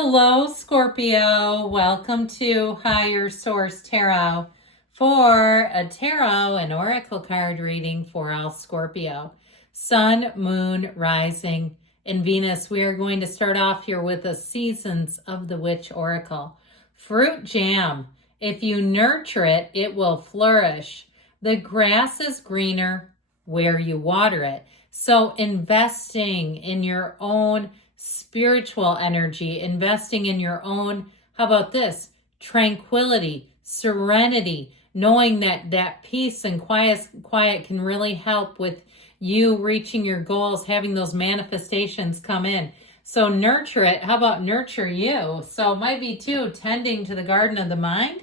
Hello, Scorpio. Welcome to Higher Source Tarot for a tarot and oracle card reading for all Scorpio. Sun, Moon, Rising, and Venus. We are going to start off here with the Seasons of the Witch Oracle. Fruit jam. If you nurture it, it will flourish. The grass is greener where you water it. So investing in your own spiritual energy, investing in your own, how about this? Tranquility, serenity, knowing that peace and quiet can really help with you reaching your goals, having those manifestations come in. So nurture it. How about nurture you? So it might be too tending to the garden of the mind,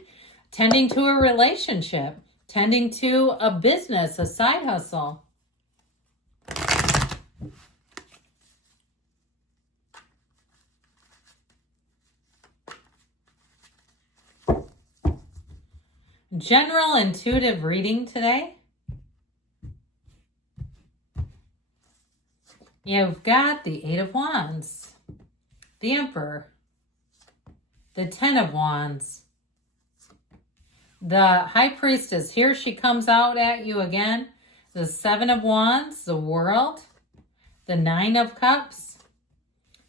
tending to a relationship, tending to a business, a side hustle. General intuitive reading today. You've got the Eight of Wands, the Emperor, the Ten of Wands, the High Priestess. Here she comes out at you again. The Seven of Wands, the World, the Nine of Cups,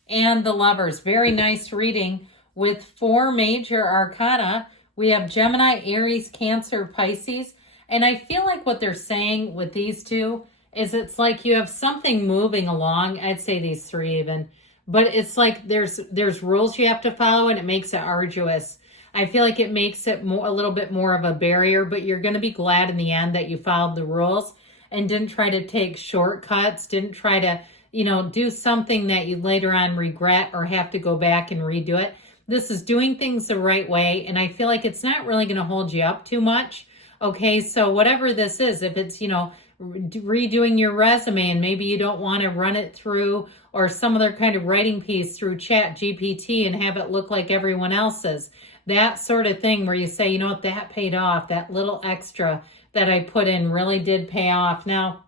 and the Lovers. Very nice reading with 4 major arcana. We have Gemini, Aries, Cancer, Pisces. And I feel like what they're saying with these two is it's like you have something moving along. I'd say these 3 even. But it's like there's rules you have to follow, and it makes it arduous. I feel like it makes it a little bit more of a barrier, but you're going to be glad in the end that you followed the rules and didn't try to take shortcuts, didn't try to, do something that you later on regret or have to go back and redo it. This is doing things the right way, and I feel like it's not really going to hold you up too much. Okay, so whatever this is, if it's, redoing your resume and maybe you don't want to run it through or some other kind of writing piece through Chat GPT and have it look like everyone else's, that sort of thing where you say, you know what, that paid off. That little extra that I put in really did pay off. Now,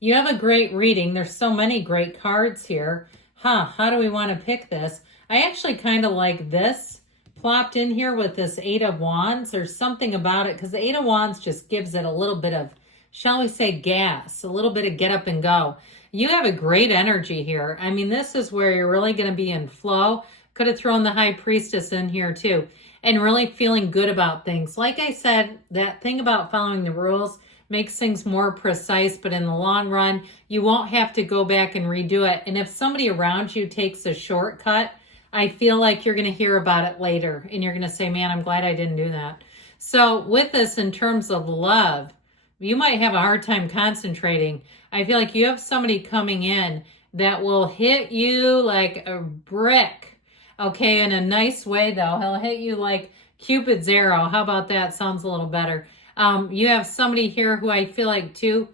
you have a great reading. There's so many great cards here. How do we want to pick this? I actually kind of like this plopped in here with this Eight of Wands. There's something about it because the Eight of Wands just gives it a little bit of, shall we say, gas, a little bit of get up and go. You have a great energy here. I mean, this is where you're really going to be in flow. Could have thrown the High Priestess in here too, and really feeling good about things. Like I said, that thing about following the rules makes things more precise, but in the long run, you won't have to go back and redo it. And if somebody around you takes a shortcut, I feel like you're going to hear about it later and you're going to say, man, I'm glad I didn't do that. So with this, in terms of love, you might have a hard time concentrating. I feel like you have somebody coming in that will hit you like a brick. Okay, in a nice way though. He'll hit you like Cupid's arrow. How about that? Sounds a little better. You have somebody here who I feel like too,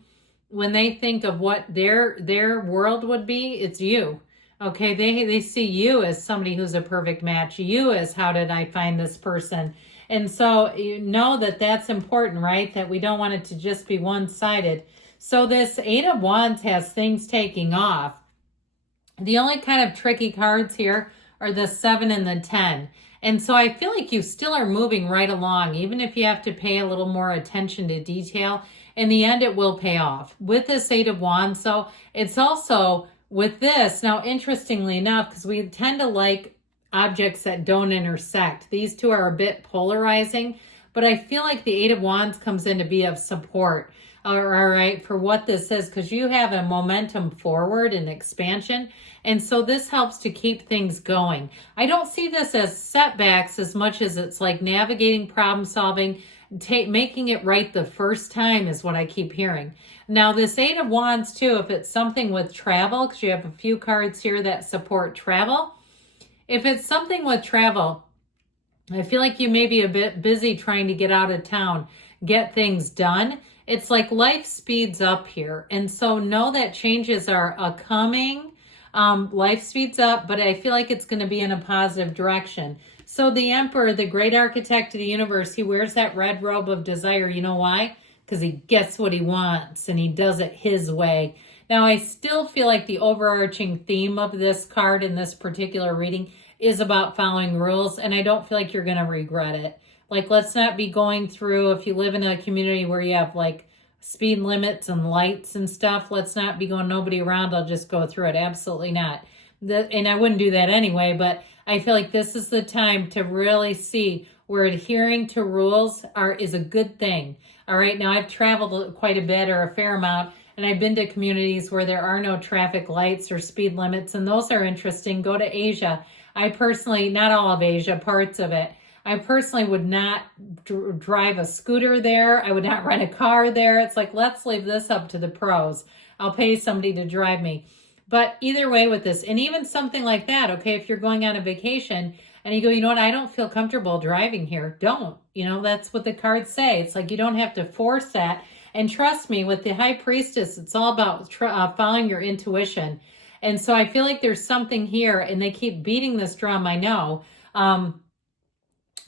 when they think of what their world would be, it's you. Okay, they see you as somebody who's a perfect match. You as, how did I find this person? And so you know that that's important, right? That we don't want it to just be one-sided. So this Eight of Wands has things taking off. The only kind of tricky cards here are the 7 and the 10. And so I feel like you still are moving right along, even if you have to pay a little more attention to detail. In the end, it will pay off. With this Eight of Wands, so it's also with this, now interestingly enough, because we tend to like objects that don't intersect. These two are a bit polarizing, but I feel like the Eight of Wands comes in to be of support, all right, for what this is, because you have a momentum forward and expansion, and so this helps to keep things going. I don't see this as setbacks as much as it's like navigating, problem solving, making it right the first time is what I keep hearing. Now this Eight of Wands too, if it's something with travel, because you have a few cards here that support travel. If it's something with travel, I feel like you may be a bit busy trying to get out of town, get things done. It's like life speeds up here. And so know that changes are coming. Life speeds up, but I feel like it's going to be in a positive direction. So the Emperor, the great architect of the universe, he wears that red robe of desire. You know why? Because he gets what he wants and he does it his way. Now, I still feel like the overarching theme of this card in this particular reading is about following rules, and I don't feel like you're going to regret it. Like, let's not be going through, if you live in a community where you have like speed limits and lights and stuff, let's not be going, nobody around, I'll just go through it. Absolutely not. And I wouldn't do that anyway, but I feel like this is the time to really see where adhering to rules is a good thing. All right, now I've traveled quite a bit, or a fair amount, and I've been to communities where there are no traffic lights or speed limits, and those are interesting. Go to Asia. I personally, not all of Asia, parts of it, I personally would not drive a scooter there. I would not rent a car there. It's like, let's leave this up to the pros. I'll pay somebody to drive me. But either way with this, and even something like that, okay, if you're going on a vacation and you go, you know what, I don't feel comfortable driving here, don't. You know, that's what the cards say. It's like you don't have to force that. And trust me, with the High Priestess, it's all about following your intuition. And so I feel like there's something here, and they keep beating this drum, I know,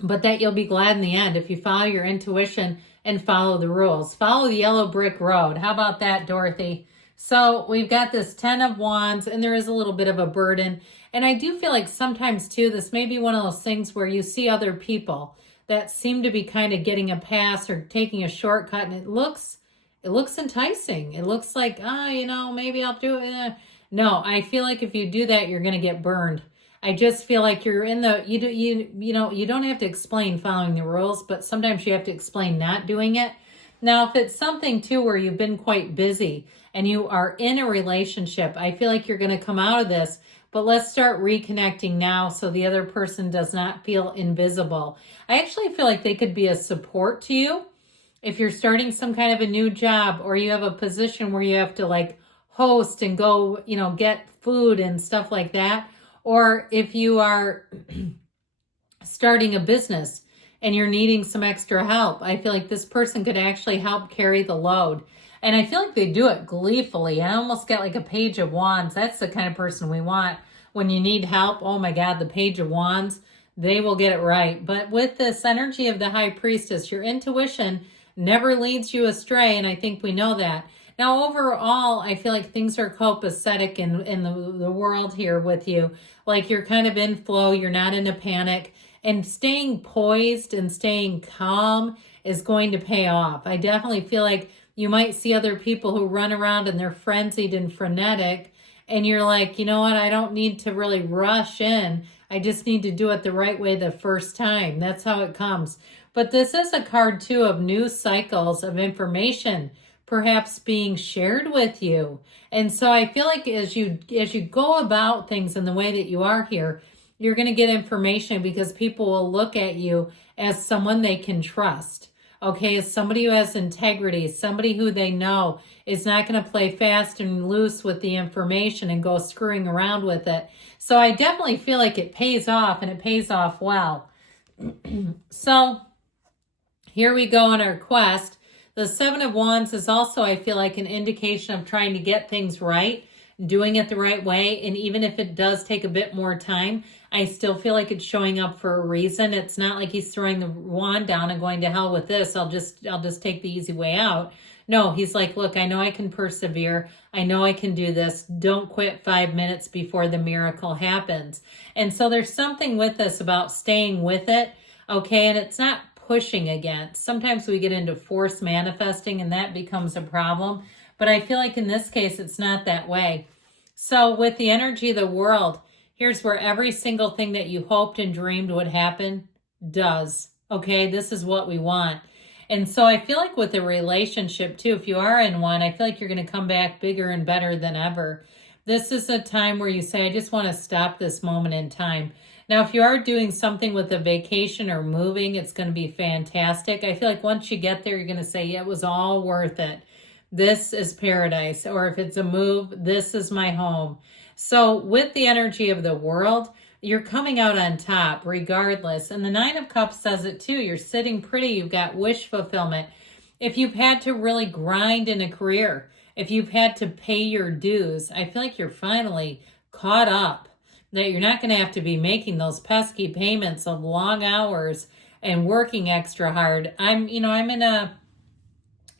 but that you'll be glad in the end if you follow your intuition and follow the rules. Follow the yellow brick road. How about that, Dorothy? So we've got this 10 of Wands, and there is a little bit of a burden. And I do feel like sometimes, too, this may be one of those things where you see other people that seem to be kind of getting a pass or taking a shortcut, and it looks enticing. It looks like, you know, maybe I'll do it. No, I feel like if you do that, you're going to get burned. I just feel like you're in the, you know, you don't have to explain following the rules, but sometimes you have to explain not doing it. Now, if it's something too where you've been quite busy and you are in a relationship, I feel like you're going to come out of this, but let's start reconnecting now so the other person does not feel invisible. I actually feel like they could be a support to you if you're starting some kind of a new job, or you have a position where you have to like host and go, you know, get food and stuff like that. Or if you are starting a business and you're needing some extra help, I feel like this person could actually help carry the load. And I feel like they do it gleefully. I almost get like a Page of Wands. That's the kind of person we want when you need help. Oh my God, the Page of Wands, they will get it right. But with this energy of the High Priestess, your intuition never leads you astray. And I think we know that. Now, overall, I feel like things are copacetic in the world here with you. Like you're kind of in flow. You're not in a panic. And staying poised and staying calm is going to pay off. I definitely feel like you might see other people who run around and they're frenzied and frenetic. And you're like, you know what? I don't need to really rush in. I just need to do it the right way the first time. That's how it comes. But this is a card, too, of new cycles of information perhaps being shared with you. And so I feel like as you go about things in the way that you are here, you're going to get information because people will look at you as someone they can trust. Okay, as somebody who has integrity, somebody who they know is not going to play fast and loose with the information and go screwing around with it. So I definitely feel like it pays off, and it pays off well. So here we go on our quest. The Seven of Wands is also, I feel like, an indication of trying to get things right, doing it the right way. And even if it does take a bit more time, I still feel like it's showing up for a reason. It's not like he's throwing the wand down and going to hell with this. I'll just take the easy way out. No, he's like, look, I know I can persevere. I know I can do this. Don't quit 5 minutes before the miracle happens. And so there's something with this about staying with it. Okay. And it's not pushing against. Sometimes we get into force manifesting and that becomes a problem. But I feel like in this case, it's not that way. So with the energy of the world, here's where every single thing that you hoped and dreamed would happen does. Okay, this is what we want. And so I feel like with a relationship too, if you are in one, I feel like you're going to come back bigger and better than ever. This is a time where you say, I just want to stop this moment in time. Now, if you are doing something with a vacation or moving, it's going to be fantastic. I feel like once you get there, you're going to say, yeah, it was all worth it. This is paradise. Or if it's a move, this is my home. So with the energy of the world, you're coming out on top regardless. And the Nine of Cups says it too. You're sitting pretty. You've got wish fulfillment. If you've had to really grind in a career, if you've had to pay your dues, I feel like you're finally caught up. That you're not going to have to be making those pesky payments of long hours and working extra hard. I'm in a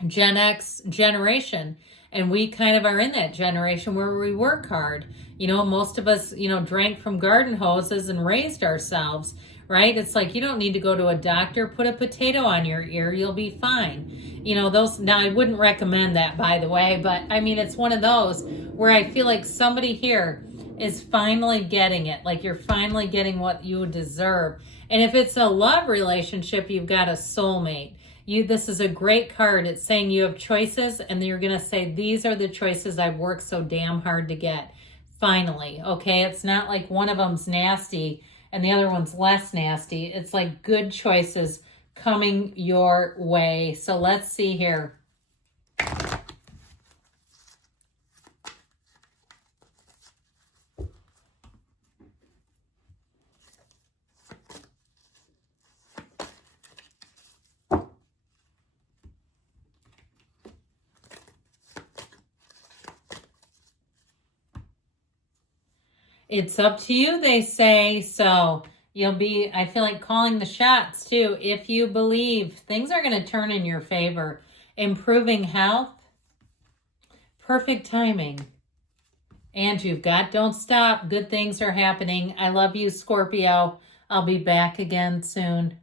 Gen X generation, And we kind of are in that generation where we work hard. You know, most of us, you know, drank from garden hoses and raised ourselves, right? It's like, you don't need to go to a doctor. Put a potato on your ear. You'll be fine. You know, those, now I wouldn't recommend that, by the way, but I mean, it's one of those where I feel like somebody here is finally getting it. Like you're finally getting what you deserve. And if it's a love relationship, you've got a soulmate. This is a great card. It's saying you have choices, and you're going to say, these are the choices I've worked so damn hard to get. Finally, okay? It's not like one of them's nasty and the other one's less nasty. It's like good choices coming your way. So let's see here. It's up to you, they say. So you'll be, I feel like, calling the shots too. If you believe, things are going to turn in your favor. Improving health, perfect timing. And you've got don't stop. Good things are happening. I love you, Scorpio. I'll be back again soon.